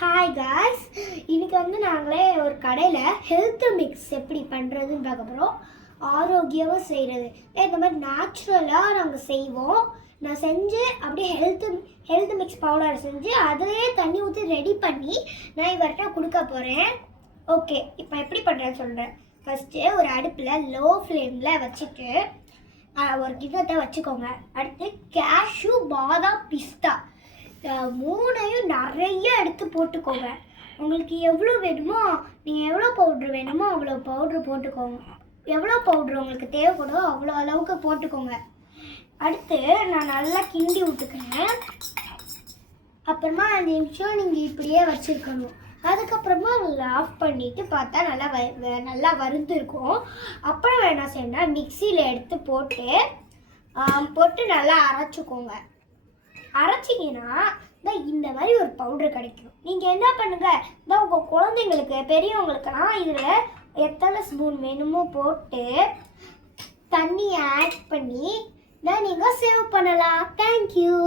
Hi guys, இன்னைக்கு நாங்களே ஒரு கடையில் ஹெல்த் மிக்ஸ் எப்படி பண்ணுறதுன்னு பார்க்க போகிறோம். ஆரோக்கியமாக செய்கிறது இந்த மாதிரி நேச்சுரலாக நாங்கள் செய்வோம். நான் செஞ்சு அப்படியே ஹெல்த் மிக்ஸ் பவுடர் செஞ்சு அதிலே தண்ணி ஊற்றி ரெடி பண்ணி நான் இவர்கிட்ட கொடுக்க போகிறேன். ஓகே, இப்போ எப்படி பண்ணுறேன்னு சொல்கிறேன். ஃபஸ்ட்டு ஒரு அடுப்பில் லோ ஃப்ளேமில் வச்சுட்டு ஒரு கிண்ணத்தை வச்சுக்கோங்க. அடுத்து கேஷ்யூ, பாதாம், பிஸ்தா மூணையும் நிறைய எடுத்து போட்டுக்கோங்க. உங்களுக்கு எவ்வளோ வேணுமோ, நீங்கள் எவ்வளோ பவுட்ரு வேணுமோ அவ்வளோ பவுட்ரு போட்டுக்கோங்க. எவ்வளோ பவுட்ரு உங்களுக்கு தேவைப்படுதோ அவ்வளோ அளவுக்கு போட்டுக்கோங்க. அடுத்து நான் நல்லா கிண்டி விட்டுக்கிறேன். அப்புறமா 5 நிமிஷம் நீங்கள் இப்படியே வச்சுருக்கணும். அதுக்கப்புறமா அதில் ஆஃப் பண்ணிவிட்டு பார்த்தா நல்லா வறுந்துருக்கும். அப்புறம் என்ன செய்யணும்னா மிக்சியில் எடுத்து போட்டு நல்லா அரைச்சிக்கோங்க. அரைச்சிங்கன்னா இந்த மாதிரி ஒரு பவுடர் கிடைக்கும். நீங்கள் என்ன பண்ணுங்கள், உங்கள் குழந்தைங்களுக்கு பெரியவங்களுக்கெல்லாம் இதில் எத்தனை ஸ்பூன் வேணுமோ போட்டு தண்ணி ஆட் பண்ணி நீங்கள் சேவ் பண்ணலாம். தேங்க்யூ.